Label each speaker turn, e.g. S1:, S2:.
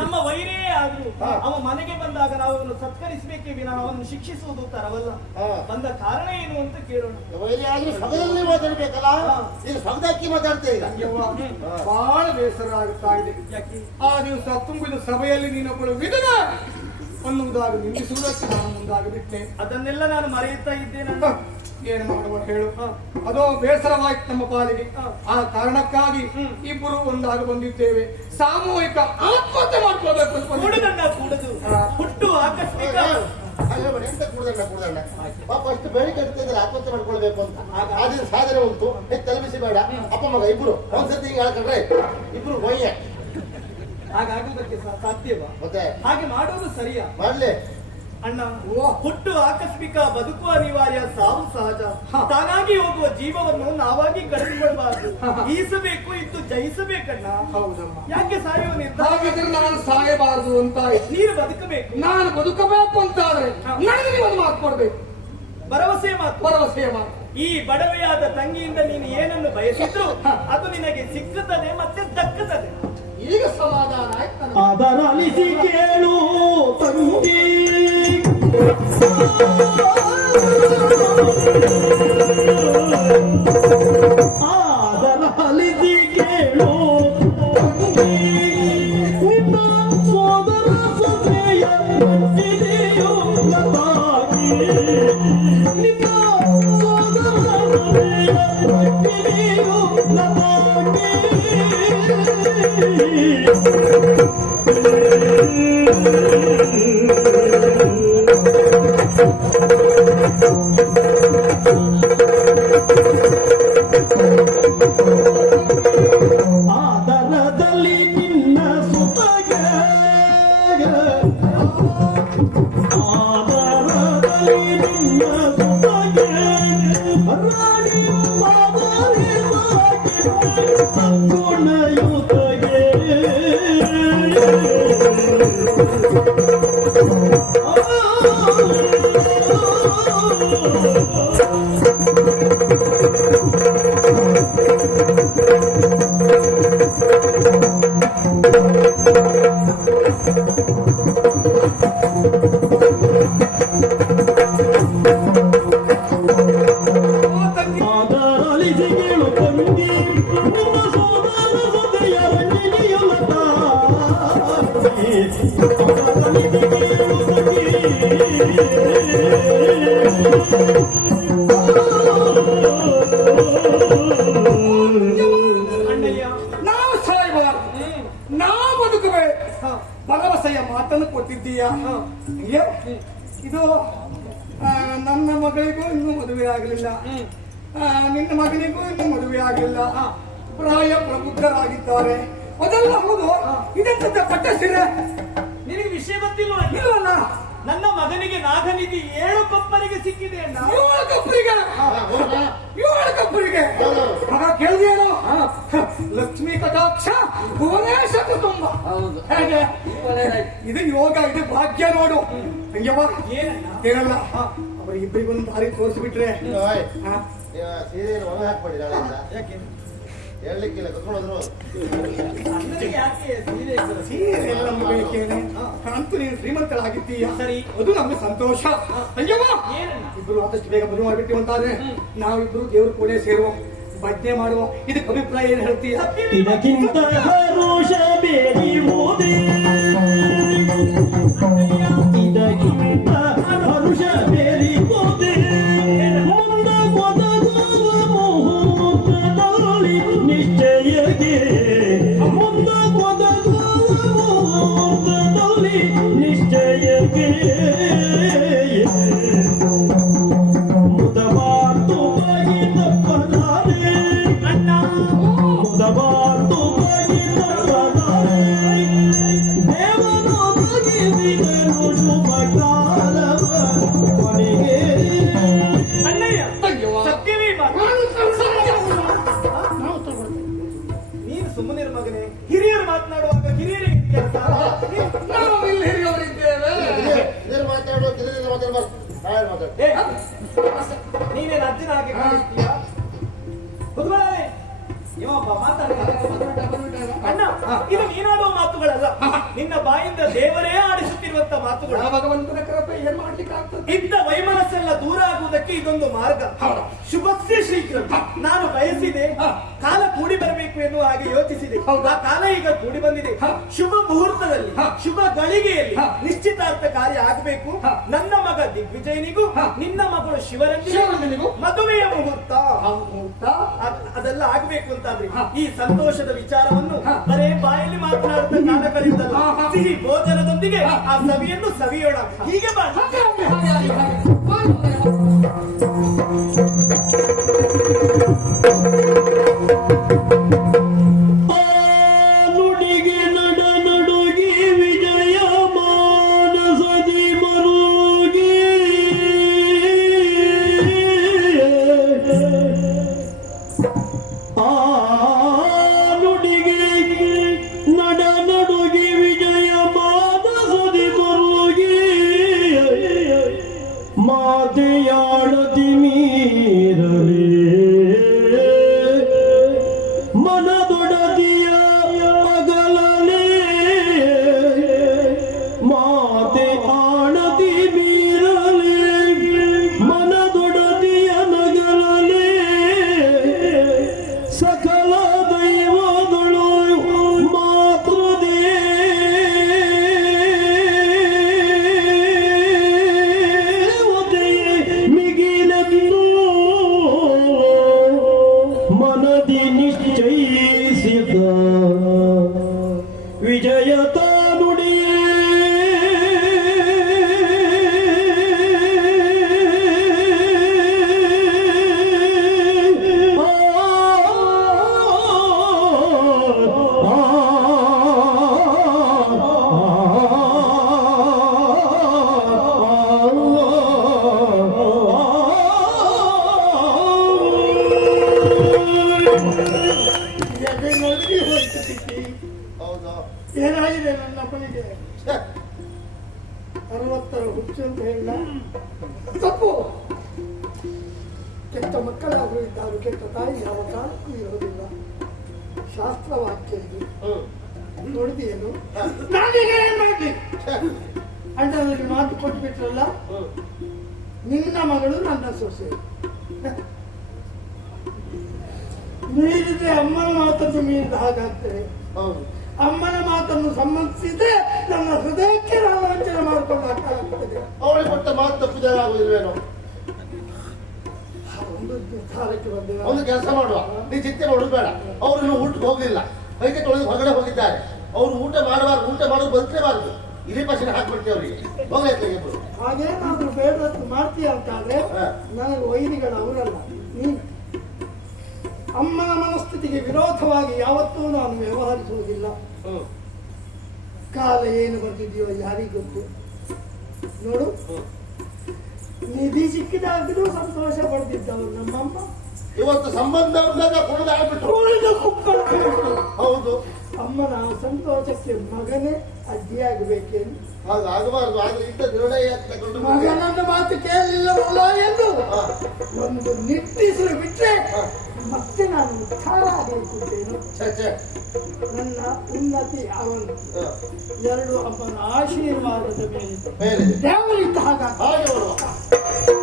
S1: ನಮ್ಮ ವೈರೇ ಆದ್ರೂ. ಅವ ಮನೆಗೆ ಬಂದಾಗ ನಾವು ಅವನು ಸತ್ಕರಿಸಬೇಕೆ ವಿನ ಅವನು ಶಿಕ್ಷಿಸುವುದು ತರವಲ್ಲ ಬಂದ ಕಾರಣ ಏನು ಅಂತ ಕೇಳೋಣ.
S2: ವೈರಿ ಆದ್ರೆ ಸಭೆಯಲ್ಲಿ ಮಾತಾಡ್ಬೇಕಲ್ಲ? ಸಭದಕ್ಕಿ ಮಾತಾಡ್ತಾ ಇಲ್ಲ
S3: ಯವ್ವ, ಬಹಳ ಬೇಸರ ಆಗುತ್ತಾ ಇದೆ ಆ ದಿವಸ ತುಂಬಿದ ಸಭೆಯಲ್ಲಿ ನೀನೊಬ್ಬಳು ವಿಧನ ಅನ್ನುವುದಾಗಿ ನಿಲ್ಲಿಸುವುದಕ್ಕೆ ನಾನು ಮುಂದಾಗಬಿಟ್ಟೆ
S1: ಅದನ್ನೆಲ್ಲ ನಾನು ಮರೆಯುತ್ತಾ ಇದ್ದೇನೆ.
S3: ಏನು ಮಾಡುವ ಹೇಳು? ಅದೋ ಬೇಸರವಾಯ್ತು ನಮ್ಮ ಪಾಲಿಗೆ. ಆ ಕಾರಣಕ್ಕಾಗಿ ಇಬ್ಬರು ಒಂದಾಗಿ ಬಂದಿದ್ದೇವೆ. ಸಾಮೂಹಿಕ ಆತ್ಮಹತ್ಯೆ ಮಾಡ್ಕೊಳ್ಬೇಕು.
S1: ಹುಟ್ಟು ಆಕಸ್ಮಿಕ.
S2: ಎಂತ ಕುಡ್ದಣ್ಣ ಕುಡ್ದಣ್ಣ ಪಾಪ ಅಷ್ಟು ಬೇಡಿಕೆ ಇಡ್ತಿದ್ರೆ ಆತ್ಮಹತ್ಯೆ ಮಾಡ್ಕೊಳ್ಬೇಕು ಅಂತ. ಆದ್ರೆ ಸಾಧನೆ ಉಂಟು. ತಲುಪಿಸಿ ಬೇಡ. ಅಪ್ಪ ಮಗ ಇಬ್ರು. ಒಂದ್ಸತಿ ಹಿಂಗೆ ಹೇಳ್ಕೊಂಡ್ರೆ ಇಬ್ರು ಒಯ್ಯ
S1: ಹಾಗಾಗುವುದಕ್ಕೆ ಸಾಧ್ಯವಾ?
S2: ಮತ್ತೆ?
S1: ಹಾಗೆ ಮಾಡೋದು ಸರಿಯಾ?
S2: ಮಾಡ್ಲಿ.
S1: ಅಣ್ಣ ಹುಟ್ಟು ಆಕಸ್ಮಿಕ ಬದುಕು ಅನಿವಾರ್ಯ ಸಾವು ಸಹಜ. ತಾನಾಗಿ ಹೋಗುವ ಜೀವವನ್ನು ನಾವಾಗಿ ಕಳೆದುಕೊಳ್ಬಾರ್ದು ಈಸಬೇಕು ಇದ್ದು ಜಯಿಸಬೇಕಣ್ಣ.
S3: ಹೌದಮ್ಮ.
S1: ಯಾಕೆ ಸಾಯುವ ನಿರ್ಧಾರ?
S3: ನಾನು ಸಾಯಬಾರದು ಅಂತ.
S1: ನೀನು ಬದುಕಬೇಕು.
S3: ನಾನು ಬದುಕಬೇಕು ಅಂತಾದ್ರೆ ನನಗೆ ನೀವು ಒಂದು ಮಾತು ಕೊಡ್ಬೇಕು.
S1: ಭರವಸೆ ಮಾತು.
S3: ಭರವಸೆಯ ಮಾತು.
S1: ಈ ಬಡವೆಯಾದ ತಂಗಿಯಿಂದ ನೀನು ಏನನ್ನು ಬಯಸಿದ್ರು ಅದು ನಿನಗೆ ಸಿಕ್ಕುತ್ತದೆ ಮತ್ತೆ ದಕ್ಕುತ್ತದೆ.
S3: ಈಗ ಸಮಾಧಾನ ಆಯ್ತು.
S1: ಅದರಲಿಸಿ ಕೇಳು ತಂಗಿ ಸಂಗುಣಯುತಗೆ ಅದರಲ್ಲಿ
S3: ಭರವಸೆಯ ಮಾತನ್ನು ಕೊಟ್ಟಿದ್ದೀಯಾ. ಇದು ನನ್ನ ಮಗಳಿಗೂ ಇನ್ನೂ ಮದುವೆ ಆಗಲಿಲ್ಲ. ನಿನ್ನ ಮಗನಿಗೂ ಇನ್ನೂ ಮದುವೆ ಆಗಲಿಲ್ಲ. ಪ್ರಾಯ ಪ್ರಬುದ್ಧರಾಗಿದ್ದಾರೆ. ಅದೆಲ್ಲ ಹೌದು. ಇದೆಂತ ಪಟ್ಟ ಸೀರೆ.
S1: ನಿನಗೆ ವಿಷಯ ಗೊತ್ತಿಲ್ವ?
S3: ಇಲ್ವಲ್ಲ?
S1: ನನ್ನ ಮಗನಿಗೆ ನಾಗನಿಧಿ ಏಳು ಕಪ್ಪರಿಗೆ ಸಿಕ್ಕಿದೆ ಅಣ್ಣ.
S3: ಏಳು ಕಪ್ಪರಿಗೆ?
S2: ಹೌದಾ
S3: ಏಳು ಕಪ್ಪರಿಗೆ? ಮಗ ಕೇಳಿದೇನು ಲಕ್ಷ್ಮೀ ಕಟಾಕ್ಷ ಭುವನೇಶ ಕುಟುಂಬ.
S2: ಹೌದು.
S3: ಹೇಗೆ? ಇದು ಯೋಗ ಇದು ಭಾಗ್ಯ ನೋಡು. ಕೇಳಲ್ಲ ಅವ್ರ ಇಬ್ಬರಿಗೊಂದು ದಾರಿ ತೋರಿಸ್ಬಿಟ್ರೆ.
S2: ಸೀರೆ ಹಾಕ್ಬೇಡಿ
S1: ಯಾಕೆ?
S2: ಹೇಳಲಿಕ್ಕಿಲ್ಲ
S1: ಸೀರೆ
S3: ಎಲ್ಲ ಬೇಕೇನೆ ಅಂತೂ ನೀನು ಶ್ರೀಮಂತಳಾಗಿದ್ದೀಯ?
S1: ಸರಿ.
S3: ಅದು ನಮ್ಗೆ ಸಂತೋಷ. ಅಯ್ಯವ್ವ ಇಬ್ರು ಆದಷ್ಟು ಬೇಗ ಮದುವೆ ಮಾಡಿಬಿಟ್ಟಿವಿ ಅಂತಾದ್ರೆ ನಾವಿಬ್ರು ದೇವ್ರ ಕೂಡ ಸೇರುವ ಭಜನೆ ಮಾಡುವ. ಇದಕ್ಕೆ ಅಭಿಪ್ರಾಯ ಏನ್ ಹೇಳ್ತೀಯ?
S1: ಇದಕ್ಕಿಂತ ಹರುಷ ಬೇರಿರುವುದೇ ಇದಕ್ಕಿಂತ ಹರುಷ ಸುಮ್ಮನಿರು ಮಗನೇ ಹಿರಿಯರು ಮಾತನಾಡುವಾಗ ಹಿರಿಯರಿಗೆ ಕೆಲಸ
S3: ನಾವು ಇಲ್ಲಿ ಹಿರಿಯವರಿದ್ದೇವೆ.
S2: ಮಾತಾಡೋ ಮಾತಾಡ್ಬಾರ್ದು.
S1: ನೀನೇನು ಅಜ್ಜನ ಹಾಗೆ ಕಾಣಿಸ್ತೀಯ? ಮಾತಾಡ ಅಣ್ಣ
S2: ಇದು ನೀನಾಡುವ ಮಾತುಗಳಲ್ಲ ನಿನ್ನ ಬಾಯಿಂದ ದೇವರೇ ಆಡಿಸುತ್ತಿರುವಂತ ಮಾತುಗಳು.
S4: ಭಗವಂತನ ಕೃಪೆ ಏನ್ ಮಾಡ್ಲಿಕ್ಕೆ ಆಗ್ತದೆ
S2: ಇದ್ದ ವೈಮನಸ್ಸೆಲ್ಲ ದೂರ ಆಗುವುದಕ್ಕೆ ಇದೊಂದು ಮಾರ್ಗ. ಶುಭಸ್ಯ ಶೀಘ್ರ. ನಾನು ಬಯಸಿದೆ ಕಾಲ ಕೂಡಿ ಬರಬೇಕು ಎನ್ನುವ ಹಾಗೆ ಯೋಚಿಸಿದೆ. ಆ ಕಾಲ ಈಗ ಕೂಡಿ ಬಂದಿದೆ. ಶುಭ ಮುಹೂರ್ತದಲ್ಲಿ ಶುಭ ಗಳಿಗೆಯಲ್ಲಿ ನಿಶ್ಚಿತಾರ್ಥ ಕಾರ್ಯ ಆಗಬೇಕು. ನನ್ನ ಮಗ ದಿಗ್ವಿಜಯನಿಗೂ. ನಿನ್ನ ಮಗಳು ಶಿವರಂಜನಿಗೂ ಮದುವೆಯ ಮುಹೂರ್ತ. ಅದೆಲ್ಲ ಆಗ್ಬೇಕು ಅಂತಾದ್ರೆ ಈ ಸಂತೋಷದ ವಿಚಾರವನ್ನು ಬರೇ ಬಾಯಲ್ಲಿ ಮಾತನಾಡುತ್ತಾ ಕಾಲ. ಸಿಹಿ ಭೋಜನದೊಂದಿಗೆ ಆ ಸವಿಯನ್ನು ಸವಿಯೋಣ ಹೀಗೆ ಬಾ
S4: ಹಾಗೆ. ಮಾಡಿ.
S1: Arnold.
S4: ಏನಾಗಿದೆ ನನ್ನ ಅಪ್ಪನಿಗೆ ಅರವತ್ತರ ಹುಚ್ಚು ಅಂತ ಹೇಳ. ತಪ್ಪು. ಕೆಟ್ಟ ಮಕ್ಕಳಾದರೂ ಇದ್ದಾರು ಕೆಟ್ಟ ತಾಯಿ ಯಾವ ಕಾಲಕ್ಕೂ ಇರೋದಿಲ್ಲ ಶಾಸ್ತ್ರವಾಕ್ಯ ಇದು. ನಾನೀಗ ಏನ್
S1: ಛೆ,
S4: ಮಾತು ಕೊಟ್ಬಿಟ್ರಲ್ಲ. ನಿನ್ನ ಮಗಳು ನನ್ನ ಸೊಸೆ. ಮೀರಿದ್ರೆ ಅಮ್ಮನ ಮಾತನ್ನು ಮೀರಿದ ಹಾಗಾಗ್ತದೆ. ಅಮ್ಮನ ಮಾತನ್ನು ಸಂಬಂಧಿಸಿದ್ರೆ ನನ್ನ ಹೃದಯಕ್ಕೆ ರೋಮಾಂಚನ ಮಾಡಿಕೊಂಡು
S1: ಅವಳಿಗೆ ಕೊಟ್ಟ ಮಾತು ತಪ್ಪಿದಾಗ ಆಗುದಿಲ್ವೇನೋ
S4: ಒಂದು
S1: ಕೆಲಸ ಮಾಡುವ. ನೀ ಚಿಂತೆ ನೋಡಬೇಡ ಬೇಡ ಅವ್ರು ಇನ್ನು ಊಟಕ್ಕೆ ಹೋಗಲಿಲ್ಲ. ಅದಕ್ಕೆ ತೊಳೆದು ಹೊರಗಡೆ ಹೋಗಿದ್ದಾರೆ. ಅವ್ರು ಊಟ ಮಾಡಬಾರ್ದು ಊಟ ಮಾಡೋದು ಬದುಕಲೇಬಾರ್ದು. ಇಲ್ಲಿ ಪಕ್ಷ ಹಾಕ್ಬಿಡ್ತೀವಿ ಅವರಿಗೆ? ಹೋಗ್ಲಿ ಇಬ್ಬರು
S4: ಹಾಗೇನಾದ್ರೂ ಬೇಡ ಮಾಡ್ತೀಯ ಅಂತಾದ್ರೆ
S1: ಆದ್ರೆ
S4: ನನಗೆ ವೈರಿಗಳು ಅವರಲ್ಲ. ನೀನು. ಅಮ್ಮನ ಮನಸ್ಥಿತಿಗೆ ವಿರೋಧವಾಗಿ ಯಾವತ್ತೂ ನಾನು ವ್ಯವಹರಿಸುವುದಿಲ್ಲ. ಕಾಲ ಏನು ಬರ್ತಿದೆಯೋ ಯಾರಿಗೂ ಗೊತ್ತು ನೋಡು. ನಿಧಿ ಸಿಕ್ಕಿದಾಗಲೂ ಸಂತೋಷ ಪಡ್ತಿದ್ದವರು ನಮ್ಮಮ್ಮ.
S1: ಇವತ್ತು ಸಂಬಂಧ. ಹೌದು.
S4: ಅಮ್ಮನ ಸಂತೋಷಕ್ಕೆ ಮಗನೇ ಅಡ್ಡಿಯಾಗಬೇಕೇನು
S1: ಆಗಬಾರದು ಆದ್ರೆ ಇಂಥ ನಿರ್ಣಯ
S4: ಮಗನನ್ನು ಮಾತು ಕೇಳಲಿಲ್ಲ ಎಂದು. ಒಂದು ನಿಟ್ಟಿಸಲು ಬಿಟ್ಟರೆ ಮತ್ತೆ ನಾನು ಉದ್ಧಾರ
S1: ಛೆ.
S4: ನನ್ನ ಉನ್ನತಿ ಅವನು. ಎರಡು ಅಮ್ಮನ ಆಶೀರ್ವಾದದ ಮೇಲೆ. ದೇವರಿದ್ದ
S1: ಹಾಗೆ